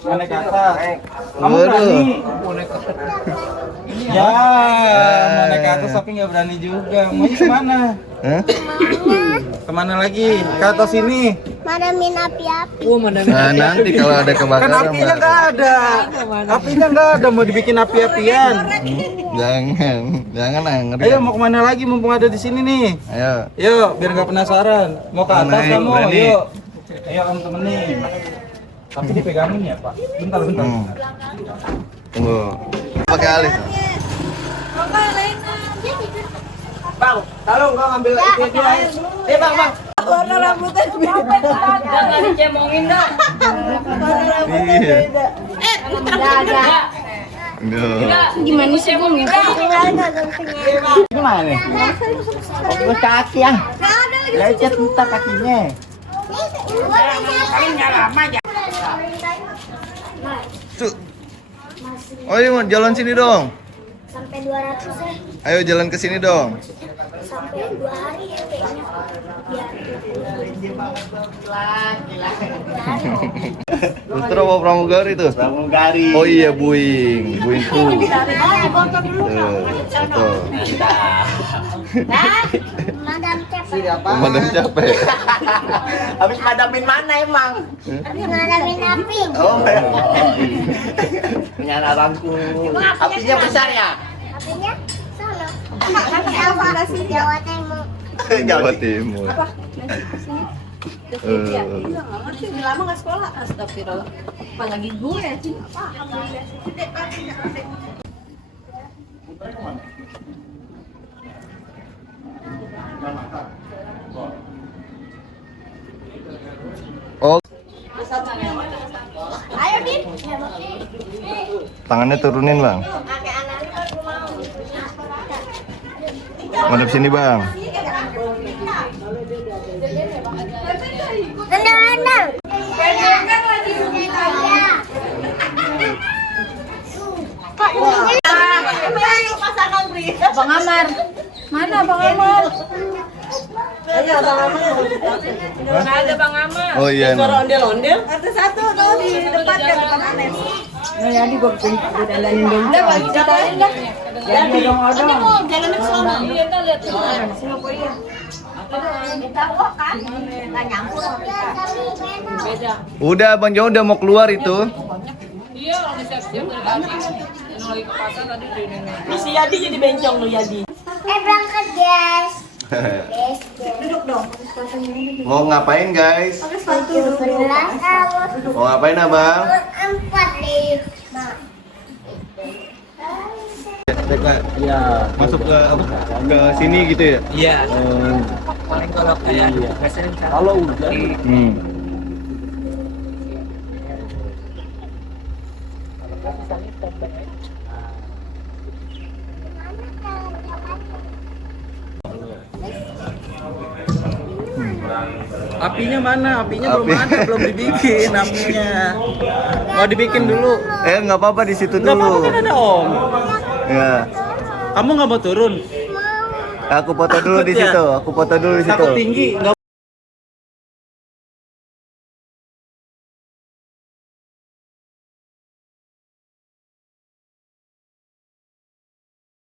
naik ke atas. Kamu berani? Ya, mau naik ke atas tapi nggak berani juga. Mau kemana? Hah? Kemana lagi? Ke atas ini. Madamin api-api. Nah, nanti kalau ada Kan kebakaran apinya Mbak. nggak ada. Apinya nggak ada. Mau dibikin api-apian. Jangan ngeri. Ayo mau kemana lagi? Mumpung ada di sini nih. Ayo. Yuk, biar nggak penasaran. Mau ke atas Naik, kamu? berani. Yuk. Ayo kamu temenin. Tapi dipegangin ya Pak. Bentar. Tunggu. Pakai alis. Bang, tolong gua ngambil itu dia. Bang. Warna rambutnya beda. Jangan dicemongin dah. Iya. Gimana sih bang? Gimana nih? Oke, kaki ya. Lecet entar kakinya. Cuk. Oh iya, mau jalan sini dong. Sampai 200 ya. Ayo jalan ke sini dong. Sampai 2 hari ya kayaknya. Terus apa pramugari tuh? Pramugari. Oh iya, Buing tuh. Foto. Madam capek. Pemadam capek. Habis madamin mana emang? Madamin api. Oh, nyala lampu. Apinya besar ya? Apinya sana. Jawa Timur. Jawa Timur. Iya, nggak ngerti, udah lama nggak sekolah. Astagfirullah. Apalagi gue. Oh, Ayo Din. tangannya turunin, Bang. Madep sini, Bang. Rendang. Bang Amar. Mana Bang Amar? Nggak ada Bang Amar. Oh iya. Nah. Ondel-ondel. Ada satu tuh di depan kan depan Anes. Nah, jadi gue dandanin dong. Udah bagi ceritain dah. Jadi odong-odong. Ini mau jalan ke sana. Iya, ntar lihat tuh. Beda. Udah, Bang Jo udah mau keluar itu. Iya, orang disiap-siap dari tadi. Yang lagi ke pasar tadi udah ini. Lu si Yadi jadi bencong lu Yadi. Berangkat guys. Duduk dong. Mau ngapain, guys? Satu 17 tahun. Mau ngapain, Abang? 45. Iya. Masuk ke apa? Ke sini gitu ya? Iya. Paling kalau kayak kalau hujan. Apinya mana? Apinya belum ada, belum dibikin apinya. Mau dibikin dulu. Nggak apa-apa di situ Enggak apa-apa dulu. kan ada Om. Ya. Kamu nggak mau turun? Aku foto dulu di Takut ya? situ. Aku foto dulu di situ. Takut tinggi.